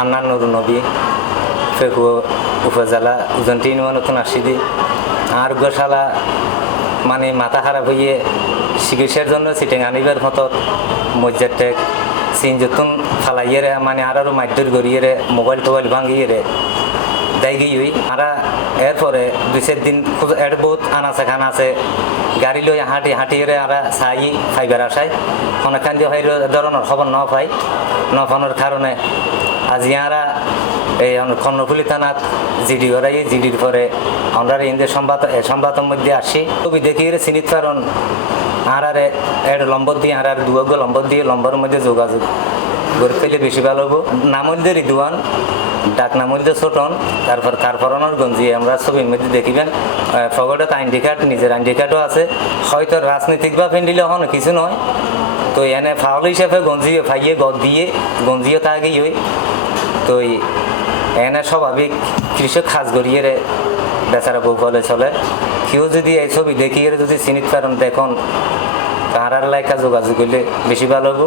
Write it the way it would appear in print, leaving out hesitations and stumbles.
আন্না নুরু নবী ফেকু উপজেলা উজন্তি নতুন আসিদি আরোগ্যশালা মানে মাথা খারাপ হয়ে চিকিৎসার জন্য সিটিং আনিবার মতো মজ্জার সিন যতুন ফালাইয়ে মানে আরো মারধর করিয়ে মোবাইল টোবাইল ভাঙিয়ে দেয় গিয়ে আরা এরপরে 2-4 দিন এর বহুত আনাচে খানা আছে গাড়ি লই হাঁটিয়ে আরা চাই ফাইবার আসায় অনেকখান দিয়ে ধরনের খবর ন পাই নফানোর কারণে আজি আরা এই কর্ণফুলি থানাত জিডি করাই জিডির পরে আমরা ইন্দের সংবাদের মধ্যে আসি ছবি দেখিয়ে চিনিত কারণ আর এর লম্বর দিয়ে আর দুয়াগ লম্বর দিয়ে লম্বরের মধ্যে যোগাযোগ গড়ে ফেলে বেশি ভালো হবো নামলদে রিদুয়ান ডাক নামলদে ছোটন তারপর কারফরনের গঞ্জি আমরা ছবির মধ্যে দেখিবেন ফগটে আইডি কার্ড নিজের আইডি কার্ডও আছে হয়তো রাজনৈতিক বা ফেন্ডিলে হন কিছু নয় তো এনে ফাউল হিসাবে গঞ্জিয়ে ফাইয়ে গদ দিয়ে গঞ্জিও তাকে ওই তো এনে স্বাভাবিক কৃষক খাস গড়িয়ে বেচারা বউ ফলে চলে কেউ যদি এই ছবি দেখিয়ে যদি চিনিত পারেন দেখুন কারার লাইকা যোগাযোগ করলে বেশি ভালো হবো।